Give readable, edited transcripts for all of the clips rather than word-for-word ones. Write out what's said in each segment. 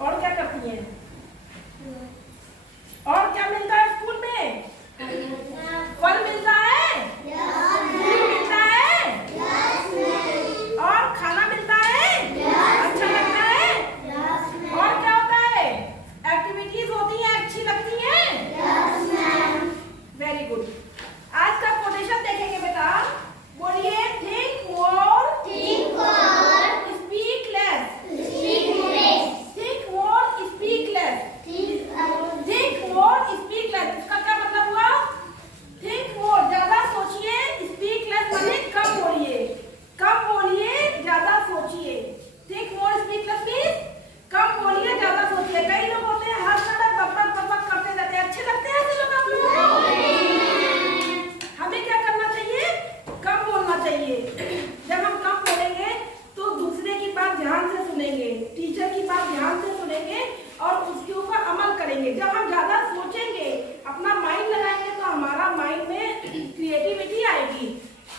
और क्या करती हैं? और क्या मिलता है स्कूल में? फल मिलता है? फूल मिलता है? और खाना मिलता है? अच्छा लगता है? और क्या होता है? एक्टिविटीज होती हैं, अच्छी लगती हैं? Very good. आज का कोटेशन देखेंगे बेटा। बोलिए, think more, speak less. Think more, speak less. Think more, speak less, इसका क्या मतलब हुआ? थिंक मोर, ज्यादा सोचिए, स्पीक लेस माने कम बोलिए। कम बोलिए, ज्यादा सोचिए। Think more, speak less means कम बोलिए, ज्यादा सोचिए। कई लोग होते हैं हर समय बक करते रहते हैं। अच्छे लगते हैं ऐसे लोग आप लोग? हमें क्या करना चाहिए? कम बोलना चाहिए। जब हम कम बोलेंगे तो दूसरे की बात ध्यान से सुनेंगे, टीचर की बात ध्यान से सुनेंगे और उसके ऊपर अमल करेंगे। जब हम ज्यादा सोचेंगे, अपना माइंड लगाएंगे तो हमारा माइंड में क्रिएटिविटी आएगी।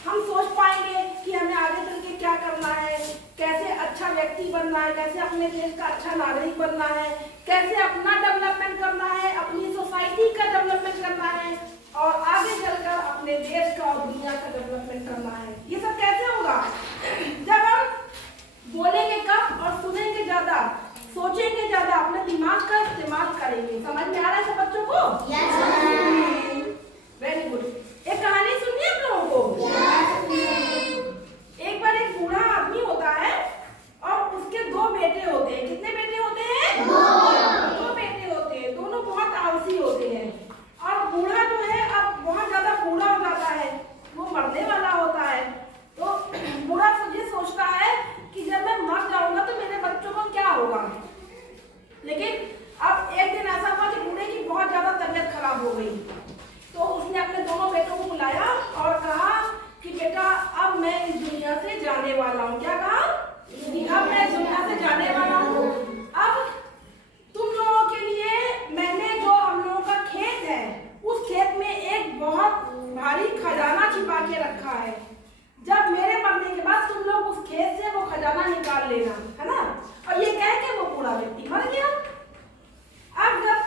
हम सोच पाएंगे कि हमें आगे चल के क्या करना है, कैसे अच्छा व्यक्ति बनना है, कैसे अपने देश का अच्छा नागरिक बनना है, कैसे अपना डेवलपमेंट करना है, अपनी सोसाइटी का डेवलपमेंट करना है और आगे चलकर अपने देश का और दुनिया का डेवलपमेंट करना है। ये सब कैसे होगा? जब हम बोलेंगे कम और सुनेंगे ज्यादा, सोचेंगे ज्यादा, अपने दिमाग का इस्तेमाल करेंगे। समझ में आ रहा है सब बच्चों को? Very good. एक कहानी सुनिए आप लोगों को। एक बार एक बूढ़ा आदमी होता है और उसके दो बेटे होते हैं। कितने बेटे होते हैं? दो बेटे होते हैं। दोनों बहुत आलसी होते हैं और बूढ़ा जो है अब बहुत ज्यादा बूढ़ा हो जाता है, वो मरने वाला होता है। तो बूढ़ा ये सोचता है कि जब मैं मर जाऊंगा तो मेरे बच्चों को क्या होगा। लेकिन अब एक दिन ऐसा हुआ कि बूढ़े की बहुत ज्यादा तबीयत खराब हो गई। तो उसने अपने दोनों बेटों को बुलाया और कहा कि बेटा अब मैं इस दुनिया से जाने वाला हूँ। क्या कहा? अब मैं इस दुनिया से जाने वाला हूँ। अब तुम लोगों के लिए मैंने जो हम लोगों का खेत है, उस खेत में एक बहुत भारी खजाना छिपा के रखा है। जब मेरे मरने के बाद तुम लोग उस खेत से वो खजाना निकाल लेना, है ना? और ये कह के वो बूढ़ा व्यक्ति मर गया। अब जब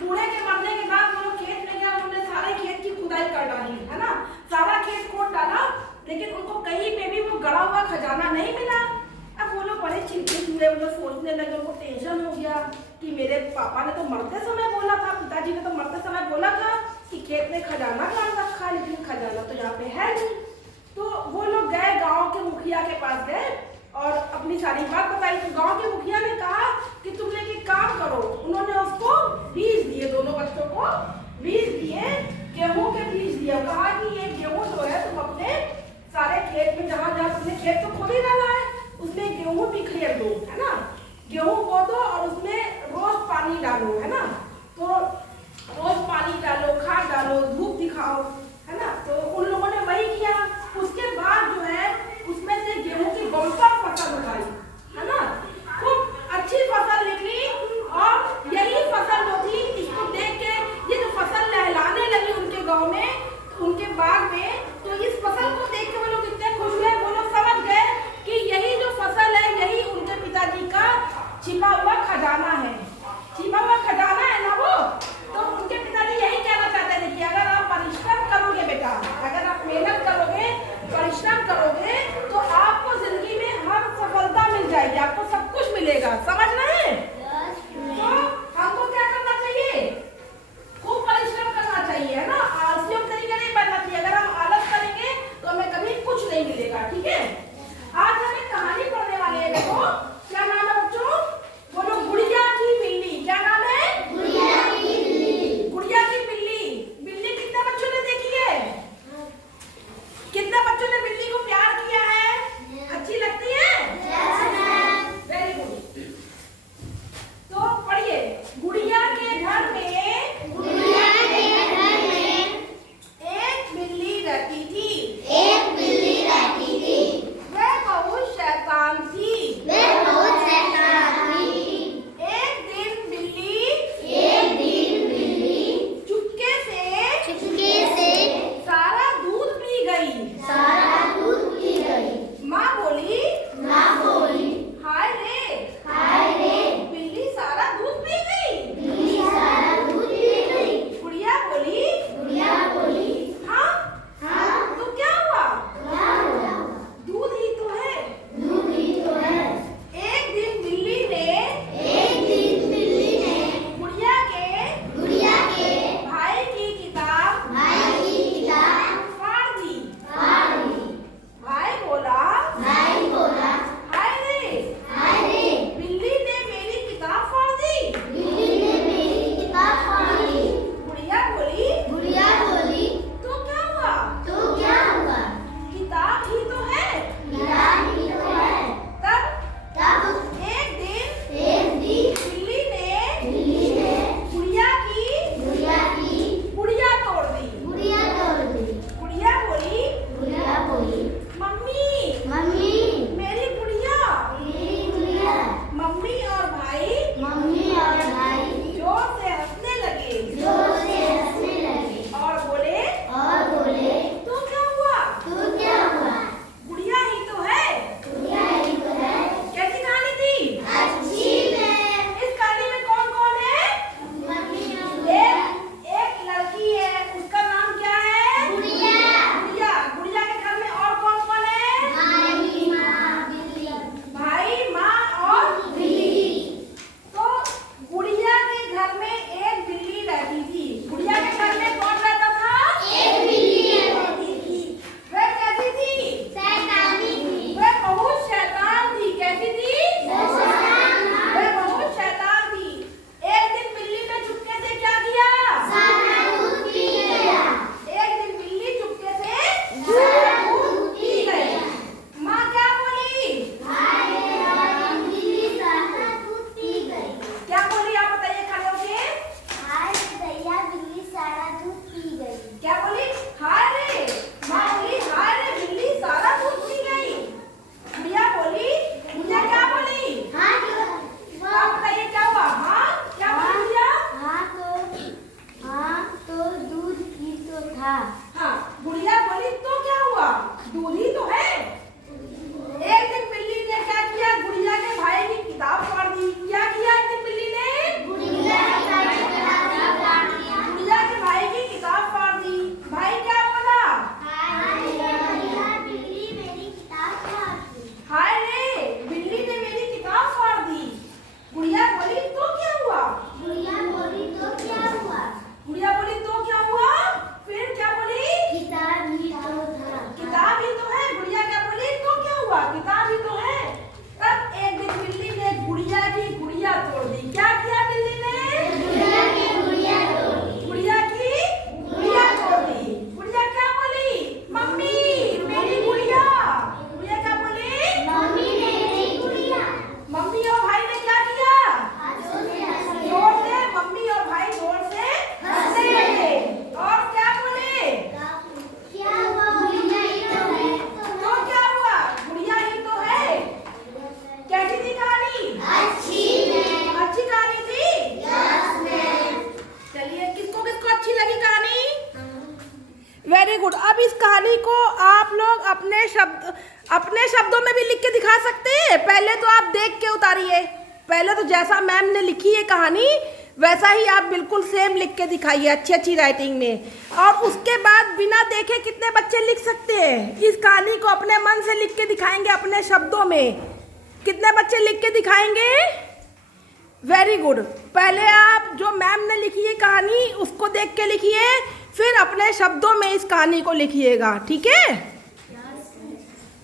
बूढ़े के मरने के बाद वो लोग खेत में गया, उन्होंने सारे खेत की खुदाई कर डाली, है ना? सारा खेत खोद डाला, लेकिन उनको कहीं पे भी वो गड़ा हुआ खजाना नहीं मिला। अब वो लोग बड़े चिंतित हुए, वो लोग सोचने लगे, उनको टेंशन हो गया कि मेरे पापा ने तो मरते समय बोला था, पिताजी ने तो मरते समय बोला था कि खेत में खजाना डाल रखा है, लेकिन खजाना तो यहाँ पे है नहीं। तो वो लोग गए, गांव के मुखिया के पास गए और अपनी सारी बात बताई। तो गांव के मुखिया ने कहा कि तुम लोग एक काम करो। उन्होंने उसको बीज दिए, दोनों बच्चों को बीज दिए, गेहूं के बीज दिए। कहा कि ये गेहूं जो है तुम अपने सारे खेत में, जहां जहां तुमने खेत तो खोद ही डाला है, उसमें गेहूं बिखेर दो, है ना? गेहूं बो दो और उसमें रोज पानी डालो, है ना? तो रोज पानी डालो, खाद डालो, धूप दिखाओ, है ना? तो उन लोगों ने वही किया। उसके बाद जो है उसमें से गेहूं की बम्पर फसल उगाई, है ना? खूब अच्छी फसल निकली और यही फसल जो थी, इसको देख के ये जो फसल लहलाने लगी उनके गांव में, उनके बाग में, तो इस फसल को देख के वो लोग इतने खुश हुए, वो लोग समझ गए कि यही जो फसल है यही उनके पिताजी का छिपा हुआ खजाना है। छिपा हुआ खजाना है ना वो। तो उनके पिताजी यही कहना चाहते थे कि अगर आप परिश्रम करोगे बेटा, अगर आप मेहनत करोगे, परिश्रम करोगे, तो आपको जिंदगी में हर सफलता मिल जाएगी, आपको सब कुछ मिलेगा। समझ रहे हैं? तो हमको क्या करना चाहिए? खूब परिश्रम करना चाहिए, है ना? आलसियों के तरीके नहीं बनना चाहिए। अगर हम आलस करेंगे तो हमें कभी कुछ नहीं मिलेगा। ठीक है? आज हम एक कहानी पढ़ने वाले हैं। देखो क्या नाम है बच्चों? बोलो, गुड़िया की बिल्ली। क्या नाम है? गुड़िया की बिल्ली। गुड़िया की बिल्ली। बिल्ली कितने बच्चों ने देखी है? कितने बच्चों ने बिल्ली को प्यार किया है? अच्छी लगती है? Very good. अपने शब्दों में भी लिख के दिखा सकते हैं। पहले तो आप देख के उतारिए, पहले तो जैसा मैम ने लिखी है कहानी वैसा ही आप बिल्कुल सेम लिख के दिखाइए अच्छी अच्छी राइटिंग में। और उसके बाद बिना देखे कितने बच्चे लिख सकते हैं इस कहानी को, अपने मन से लिख के दिखाएंगे अपने शब्दों में। कितने बच्चे लिख के दिखाएंगे? Very good. पहले आप जो मैम ने लिखी है कहानी उसको देख के लिखिए, फिर अपने शब्दों में इस कहानी को लिखिएगा, ठीक है।